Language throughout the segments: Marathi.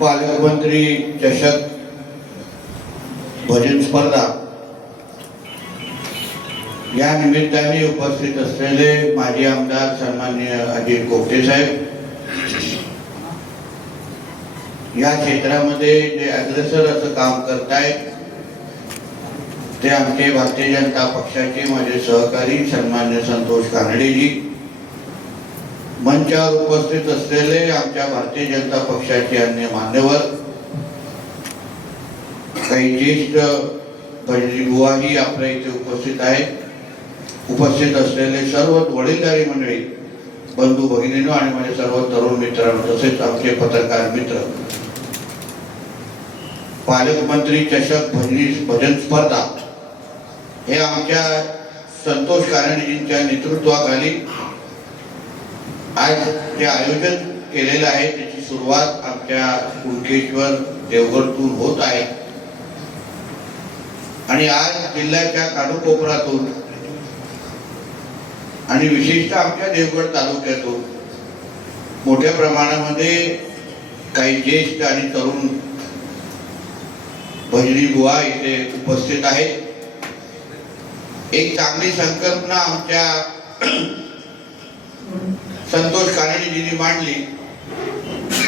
पालकमंत्री चषक भजन स्पर्धा या निमित्ताने उपस्थित असलेले माजी आमदार सन्मान्य अजित गोपटे साहेब. या क्षेत्रामध्ये जे अग्रेसर असं काम करतायत ते आमचे भारतीय जनता पक्षाचे माझे सहकारी सन्मान्य संतोष कानडेजी मंचावर उपस्थित असलेले आमच्या भारतीय जनता पक्षाचे अन्य मान्यवर काही ज्येष्ठ भजनी बुवाही आपल्या इथे उपस्थित आहेत. उपस्थित असलेले सर्व वडीलधारी मंडळी बंधू भगिनीनो आणि माझे सर्व तरुण मित्रांनो तसेच आमचे पत्रकार मित्र पालकमंत्री चषक भजनी भजन स्पर्धा हे आमच्या संतोष कारणजींच्या नेतृत्वाखाली आज जे आयोजन केलेलं आहे त्याची सुरुवात आमच्या कुणकेश्वर देवगडतून होत आहे. आणि आज जिल्ह्याच्या कानोकोपरातून आणि विशेषतः आमच्या देवगड तालुक्यातून मोठ्या प्रमाणामध्ये काही ज्येष्ठ आणि तरुण भजनी बुवा इथे उपस्थित आहेत. एक चांगली संकल्पना आमच्या संतोष कानडीजींनी मांडली.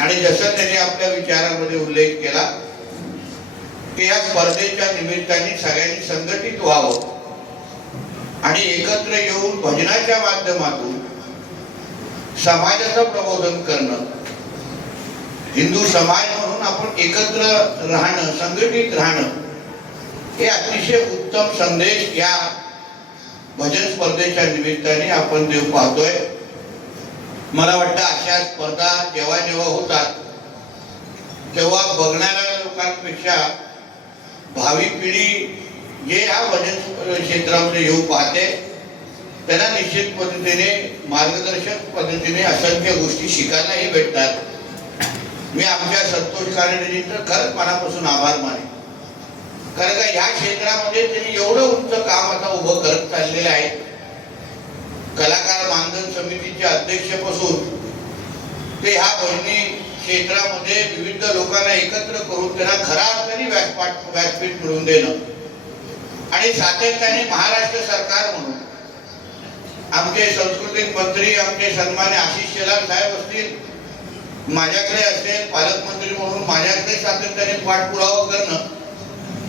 आणि जसं त्यांनी आपल्या विचारामध्ये उल्लेख केला की या स्पर्धेच्या निमित्ताने सगळ्यांनी संघटित व्हावं. आणि एकत्र येऊन भजनाच्या माध्यमातून समाजाचं प्रबोधन करणं. हिंदू समाज म्हणून आपण एकत्र राहणं संघटित राहणं हे अतिशय उत्तम संदेश या भजन स्पर्धेच्या निमित्ताने आपण देव पाहतोय. मला वाटतं अशा स्पर्धा जेव्हा जेव्हा होतात तेव्हा बघणाऱ्या लोकांपेक्षा भावी पिढी जे ह्या भजन क्षेत्रामध्ये येऊ पाहते त्यांना निश्चित पद्धतीने मार्गदर्शक पद्धतीने असंख्य गोष्टी शिकायलाही भेटतात. मी आमच्या संतोष कारणेजींचं खरंच मनापासून आभार माने कारण का ह्या क्षेत्रामध्ये त्यांनी एवढं उंच काम आता उभं करत चाललेलं आहे. कलाकार समितीचे अध्यक्षपासून ते ह्या भजनी क्षेत्रामध्ये विविध लोकांना एकत्र करून त्यांना खरा अर्थाने व्यासपाठ व्यासपीठ मिळवून देणं. आणि सातत्याने महाराष्ट्र सरकार म्हणून आमचे सांस्कृतिक मंत्री आमचे सन्मान्य आशिष शेलार साहेब असतील माझ्याकडे असेल पालकमंत्री म्हणून माझ्याकडे सातत्याने पाठपुरावा करणं.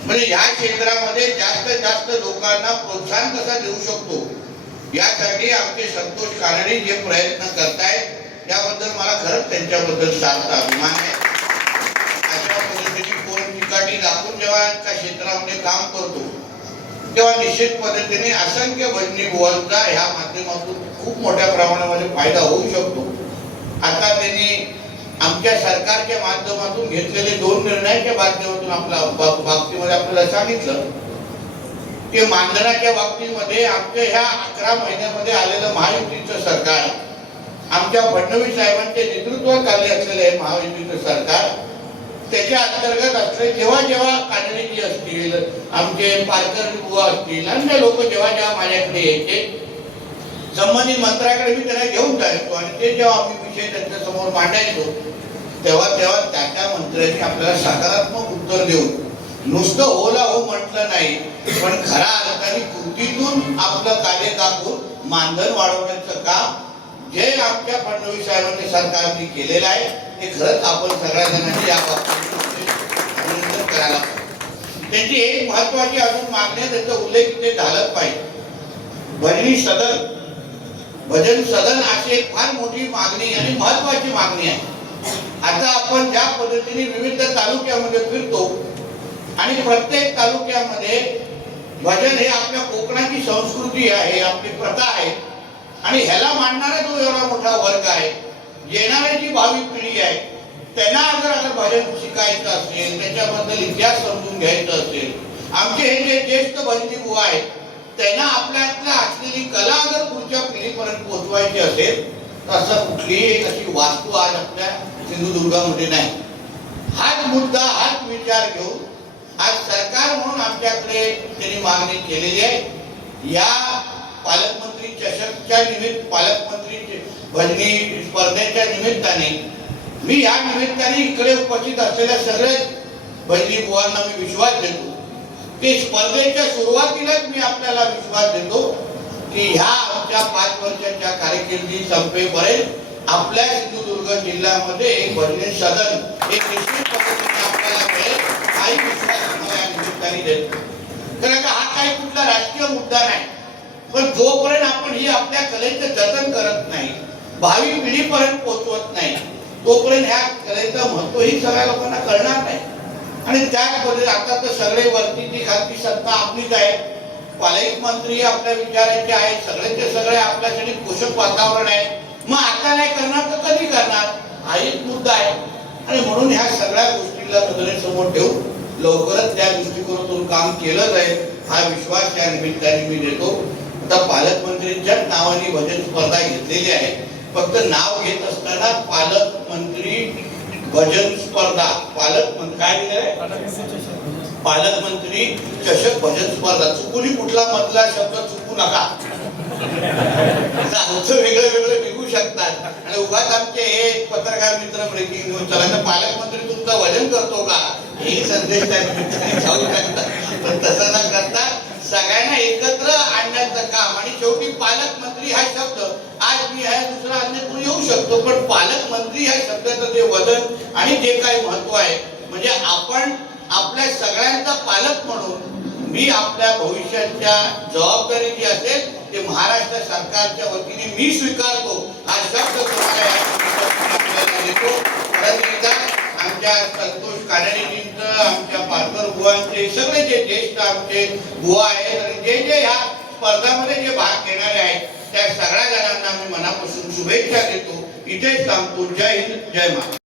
म्हणजे या क्षेत्रामध्ये जास्त जास्त लोकांना प्रोत्साहन कसा देऊ शकतो? यासाठी आमचे संतोष कानडे जे प्रयत्न करतायत याबद्दल मला खरंच त्यांच्याबद्दल सार्थ अभिमान आहे अशा पद्धतीने कोण ठिकाणी दाखवून जेव्हा त्या क्षेत्रामध्ये काम करतो तेव्हा निश्चित पद्धतीने असंख्य भजनी बुवांचा ह्या माध्यमातून खूप मोठ्या प्रमाणामध्ये फायदा होऊ शकतो आता त्यांनी आमच्या सरकारच्या माध्यमातून घेतलेले दोन निर्णयाच्या माध्यमातून आपल्या बाबतीमध्ये आपल्याला सांगितलं की मानधनाच्या बाबतीमध्ये आमच्या ह्या अकरा महिन्यामध्ये आलेलं महायुतीचं सरकार आमच्या फडणवीस साहेबांच्या नेतृत्वात आले असलेलं हे महायुतीचं सरकार त्याच्या अंतर्गत असले जेव्हा जेव्हा कानडेजी असतील आमचे पारकर बुवा असतील अन्य लोक जेव्हा जेव्हा माझ्याकडे यायचे संबंधित मंत्र्याकडे मी त्यांना घेऊन जायचो आणि ते जेव्हा आम्ही विषय त्यांच्यासमोर मांडायचो तेव्हा तेव्हा त्या त्या मंत्र्यांनी आपल्याला सकारात्मक उत्तर देऊन नुसतं ओला हो म्हटलं नाही पण खरा अर्थाने कृतीतून आपलं कार्य दाखवून मानधन वाढवण्याचं काम जे आमच्या फडणवीस साहेबांनी सरकारने केलेलं आहे ते खरंच आपण सगळ्या जणांनी या बाबतीत करायला पाहिजे. त्यांची एक महत्वाची अजून मागणी आहे त्याचा उल्लेख ते झालाच पाहिजे भजनी सदन भजन सदन अशी एक फार मोठी मागणी आणि महत्वाची मागणी आहे आता आपण ज्या पद्धतीने विविध तालुक्यामध्ये फिरतो आणि प्रत्येक तालुक्यामध्ये भजन हे आपल्या कोकणाची संस्कृती आहे आपली प्रथा आहे. आणि ह्याला मांडणारा जो एवढा मोठा वर्ग आहे येणारी जी भावी पिढी आहे त्यांना जर आता भजन शिकायचं असेल त्याच्याबद्दल इतिहास समजून घ्यायचा असेल आमचे हे जे ज्येष्ठ भजनी बुवा आहेत त्यांना आपल्यातल्या असलेली कला जर पुढच्या पिढीपर्यंत पोहोचवायची असेल तर असं कुठलीही एक अशी वास्तू आज आपल्या सिंधुदुर्गामध्ये नाही. हाच मुद्दा हाच विचार घेऊन सरकार आमच्याकडे त्यांनी मागणी केलेली आहे. या पालकमंत्री चषकच्या निमित्त पालकमंत्री भजनी स्पर्धेच्या निमित्ताने मी या निमित्ताने इकडे उपस्थित असलेल्या सगळे भजनी बुवांना मी विश्वास देतो. की स्पर्धेच्या सुरुवातीलाच मी आपल्याला विश्वास देतो की ह्या आमच्या पाच वर्षाच्या कारकिर्दी संपेपर्यंत आपल्या सिंधुदुर्ग जिल्ह्यामध्ये एक भजनी सदन एक निश्चित पद्धतीने आपल्याला मिळेल हाही विश्वास आम्हाला या निमित्ताने देतो कारण का हा काही कुठला राजकीय मुद्दा नाही पण जोपर्यंत आपण ही आपल्या कलेचं जतन करत नाही भावी पिढीपर्यंत पोहोचवत नाही तोपर्यंत ह्या कलेचं महत्त्व ही सगळ्या लोकांना कळणार नाही. आणि त्याचबरोबर आता तर सगळे वरतीची खालची सत्ता आपलीच आहे. पालक मंत्री आपल्या विचाराचे आहेत सगळ्याचे सगळे आपल्यासाठी पोषक वातावरण आहे. मग आता नाही करणार तर कधी करणार? हा एक मुद्दा आहे. आणि म्हणून ह्या सगळ्या गोष्टीला नजरेसमोर ठेवून लवकरच त्या दृष्टिकोनातून काम केलं जाईल हा विश्वास या निमित्ताने मी देतो. आता पालकमंत्रीच्याच नावाने भजन स्पर्धा घेतलेली आहे. फक्त नाव घेत असताना पालकमंत्री भजन स्पर्धा. पालक काय पालकमंत्री चषक भजन स्पर्धा. चुकून कुठला मधला शब्द चुकू नका. अर्थ वेगळे वेगळे निघू शकतात. आणि उगाच आमचे हे पत्रकार मित्र ब्रेकिंग न्यूज चला पालकमंत्री तुमचं वजन करतो का? हे संदेश त्या निमित्ताने जाऊ शकतात. पण तसं न करता सगळ्यांना एकत्र आणण्याचं काम आणि शेवटी मंत्री हा शब्द. आज मी आहे दुसरा अन्य कोणी येऊ शकतो? पण पालकमंत्री ह्या शब्दाचं जे वजन आणि जे काही महत्त्व आहे म्हणजे आपण आपल्या सगळ्यांचा पालक म्हणून मी आपल्या भविष्याच्या जबाबदारी जी असेल ते महाराष्ट्र सरकारच्या वतीने मी स्वीकारतो. हा शब्द तुम्हाला देतो आमच्या संतोष कानडीजींचं आमच्या पारकर बुवांचे सगळे जे ज्येष्ठ आमचे बुवा आहेत आणि जे जे ह्या स्पर्धामध्ये जे भाग घेणारे आहेत त्या सगळ्या जणांना मी मनापासून शुभेच्छा देतो. इथेच थांबतो. जय हिंद जय महाराष्ट्र.